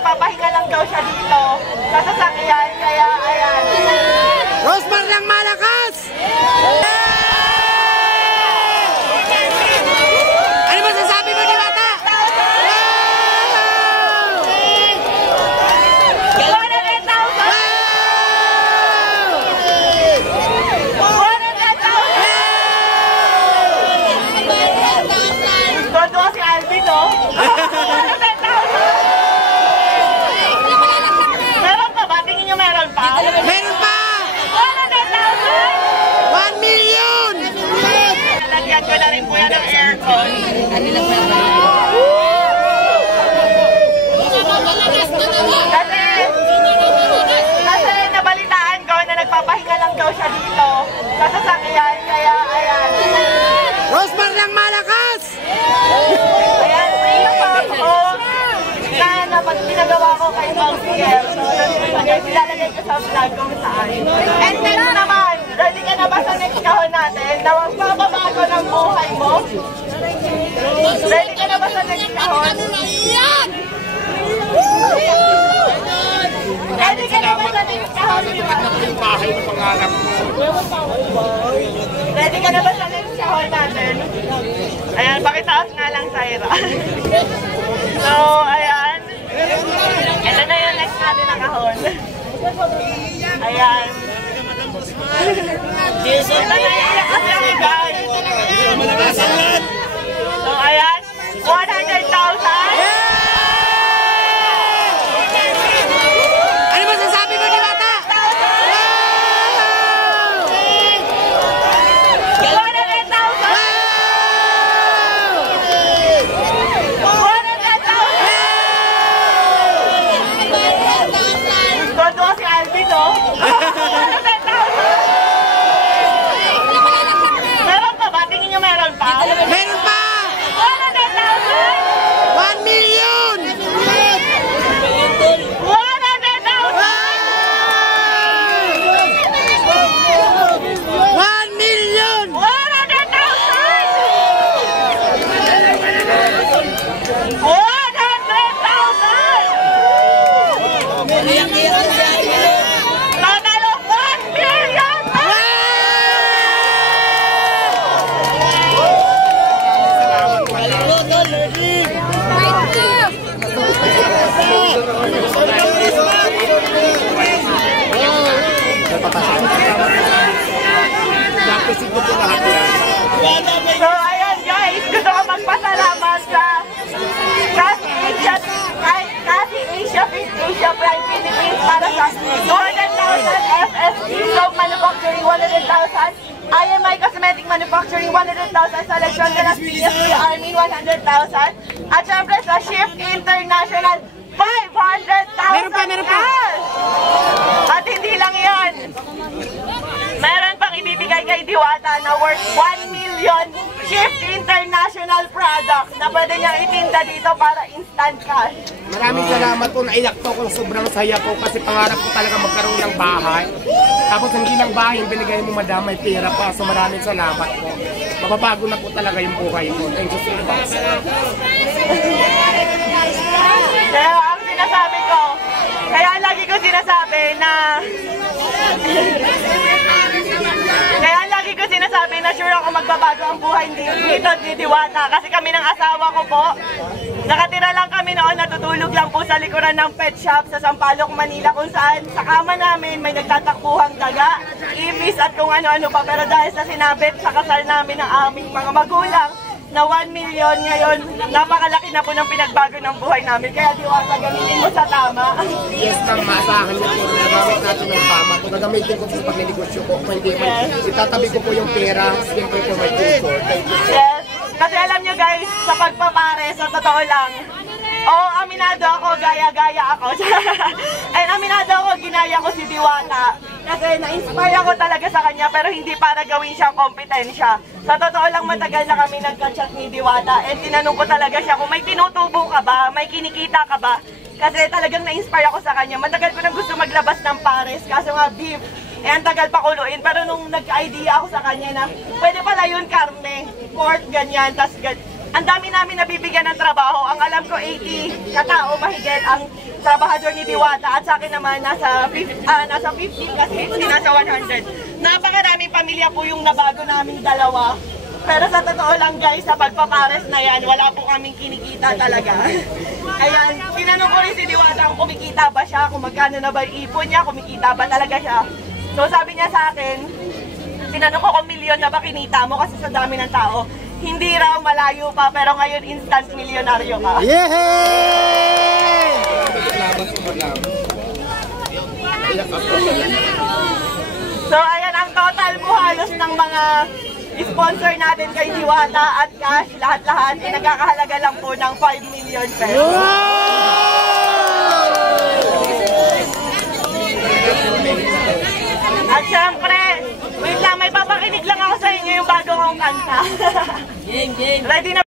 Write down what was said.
nagpapahinga lang daw siya dito sa sasakyan, kaya ayan. Rosmar lang malakas! Ano masasabi mo, Diwata? Todo si Alvin, no? Meron pa ba? Tingin nyo meron pa? Meron pa! 1 million! Nalagyan ko na rin po yan ng aircon. Kasi nabalitaan ko na nagpapahinga lang daw siya dito sa sasakyan, kaya ayan. Rosmar lang malakas! Ayan, free na pa ako na pag pinagawa ko kay Ma'am Pierre. So, ilalagay ko sa vlog kung saan. And next naman, ready ka na ba sa next kahon natin na magpapabago ng buhay mo? Ready ka na ba sa next kahon? Ready ka na ba sa next kahon? Ready ka na ba sa next kahon natin? Ayan, pakitaas nga lang, Syra. So, ayan. Ito na yung next natin na kahon. Ayan. Ito na yung kasi ang guys. So, ayan. 100,000. Ano masasabi mo, Diwata? Todo si Alvin, no? Meron pa ba? Tingin nyo meron pa? Meron pa! 1 million! 1 million! 100,000! So, ayan guys, gusto ko magpasalamat sa Kasi Asia Prime Philippines para sa 200,000, FSC Soap Manufacturing 100,000, IMI Cosmetic Manufacturing 100,000, sa Lechon de las PSP Armin 100,000, at syempre sa Shift International 500,000! Meron pa! At hindi lang yan, meron pang ibibigay kay Diwata na worth 1 million Shift International products na pwede niyang itinda dito para instant cash. Maraming salamat po, naiyak po ako, sobrang saya po kasi pangarap ko talaga magkaroon ng bahay. Tapos hindi lang bahay, binigay mo madam, may pera pa. So maraming salamat po. Mababago na po talaga yung buhay ko. Thank you so much. Kaya ang sinasabi ko, kaya lagi ko sinasabi na na sure ako magbabago ang buhay dito ni Diwata. Kasi kami ng asawa ko po, nakatira lang kami noon, natutulog lang po sa likuran ng pet shop sa Sampaloc, Manila, kung saan sa kama namin may nagtatakbuhang daga, ibis at kung ano-ano pa. Pero dahil sa sinabit sa kasal namin ng aming mga magulang na 1 million ngayon, napakalaki na po ng pinagbago ng buhay namin. Kaya Diwata, gamitin mo sa tama. Yes, ma'am, maasahan niyo po. Nagamit natin ng tama. Kung nagamitin ko sa pagnegosyo ko, kung hindi man, itatabi ko po yung pera, siyempre po may tutor. Yes, kasi alam nyo guys, sa pagpapare, sa totoo lang, aminado ako, gaya-gaya ako. And aminado ako, ginaya ko si Diwata. Kasi na-inspire ako talaga sa kanya, pero hindi para gawin siyang kompetensya. Sa totoo lang, matagal na kami nagka-chat ni Diwata. And tinanong ko talaga siya kung may tinutubo ka ba, may kinikita ka ba. Kasi talagang na-inspire ako sa kanya. Matagal ko nang gusto maglabas ng pares, kaso nga beef. ang tagal pa kuluin. Pero nung nagka-idea ako sa kanya na pwede pala yun karne, pork, ganyan, tas ang dami namin nabibigyan ng trabaho. Ang alam ko 80 katao mahigit ang trabahador ni Diwata, at sa akin naman nasa 50 plus 50, nasa 100. Napakaraming pamilya po yung nabago naming dalawa. Pero sa totoo lang guys, sa pagpapares na yan, wala po kaming kinikita talaga. Ayan, tinanong ko rin si Diwata kung kumikita ba siya, kung magkano na ba yung ipon niya, kumikita ba talaga siya. So sabi niya sa akin, tinanong ko kung milyon na ba kinita mo kasi sa dami ng tao. Hindi raw, malayo pa, pero ngayon instant milyonaryo ka. Yehey! So ayan ang total po halos ng mga sponsor natin kay Diwata at cash, lahat-lahat, nagkakahalaga lang po ng 5 million pesos. At syempre, wait lang, may papakinig lang ako sa inyo yung bago kong kanta. Ready na